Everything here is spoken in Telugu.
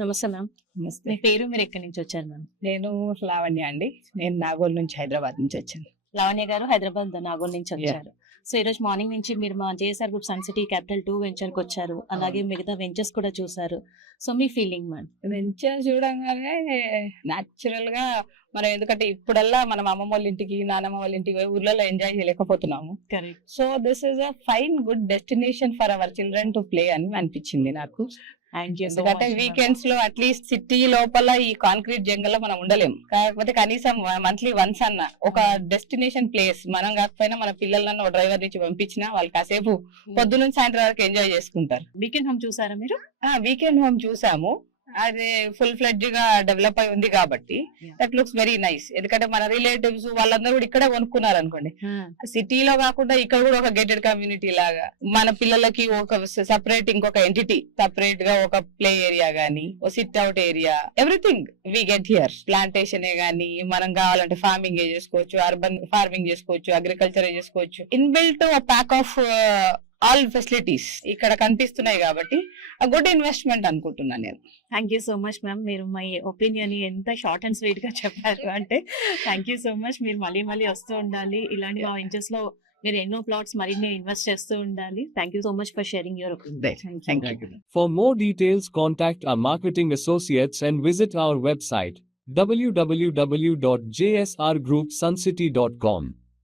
నమస్తే మ్యామ్. నమస్తే. మీ పేరు, మీరు ఎక్కడి నుంచి వచ్చారు మ్యామ్? నేను లావణ్య అండి. నేను నాగోల్ నుంచి హైదరాబాద్ నుంచి వచ్చాను. లావణ్య గారు హైదరాబాద్ నాగోల్ నుంచి వచ్చారు. సో ఈ రోజు మార్నింగ్ నుంచి మీరు మా JSR group sun city capital 2 venture కి వచ్చారు. అలాగే మిగతా వెంచర్స్ కూడా చూసారు. సో మీ ఫీలింగ్ మ్యామ్? వెంచర్ చూడంగానే న్యాచురల్ గా మనం, ఎందుకంటే ఇప్పుడల్లా మనం అమ్మమ్మ వాళ్ళ ఇంటికి, నానమ్మ వాళ్ళ ఇంటికి పోయి ఊర్లలో ఎంజాయ్ చేయలేకపోతున్నాము. Correct. So this is a fine good destination for our children to play అని అనిపించింది నాకు. ఎందుకంటే వీకెండ్స్ లో అట్లీస్ట్ సిటీ లోపల ఈ కాంక్రీట్ జంగల్ లో మనం ఉండలేం. కాకపోతే కనీసం మంత్లీ వన్స్ అన్న ఒక డెస్టినేషన్ ప్లేస్, మనం కాకపోయినా మన పిల్లలన్నా ఒక డ్రైవర్ నుంచి పంపించినా వాళ్ళు కాసేపు పొద్దు నుంచి సాయంత్రం వరకు ఎంజాయ్ చేసుకుంటారు. వీకెండ్ హోమ్ చూసారా మీరు? వీకెండ్ హోమ్ చూసాము. అది ఫుల్ ఫ్లెడ్జ్ గా డెవలప్ అయి ఉంది కాబట్టి దట్ లుక్స్ వెరీ నైస్. ఎందుకంటే మన రిలేటివ్స్ వాళ్ళందరూ కూడా ఇక్కడే కొనుక్కున్నారు అనుకోండి. సిటీలో కాకుండా ఇక్కడ కూడా ఒక గేటెడ్ కమ్యూనిటీ లాగా మన పిల్లలకి ఒక సెపరేట్ ఇంకొక ఎంటిటీ, సెపరేట్ గా ఒక ప్లే ఏరియా గానీ, ఒక sit out area, everything we get here. Plantation గానీ, మనం కావాలంటే ఫార్మింగ్ చేసుకోవచ్చు, అర్బన్ ఫార్మింగ్ చేసుకోవచ్చు, అగ్రికల్చర్ చేసుకోవచ్చు. Inbuilt pack of all facilities ఇక్కడ కనిపిస్తున్నాయి కాబట్టి గుడ్ ఇన్వెస్ట్మెంట్ అనుకుంటున్నాను నేను. Thank you so much ma'am. మీరు మై ఒపీనియన్ ఎంత షార్ట్ అండ్ స్వీట్ గా చెప్పారు అంటే థ్యాంక్ యూ సో మచ్. మీరు మళ్ళీ వస్తూ ఉండాలి. ఇలాంటి మా వెంచర్స్ లో మీరు ఎన్నో ప్లాట్స్ మరిన్ని ఇన్వెస్ట్ చేస్తూ ఉండాలి. Thank you so much for sharing your opinion. Thank you. For more details, contact our marketing associates and visit our website www.jsrgroupsuncity.com.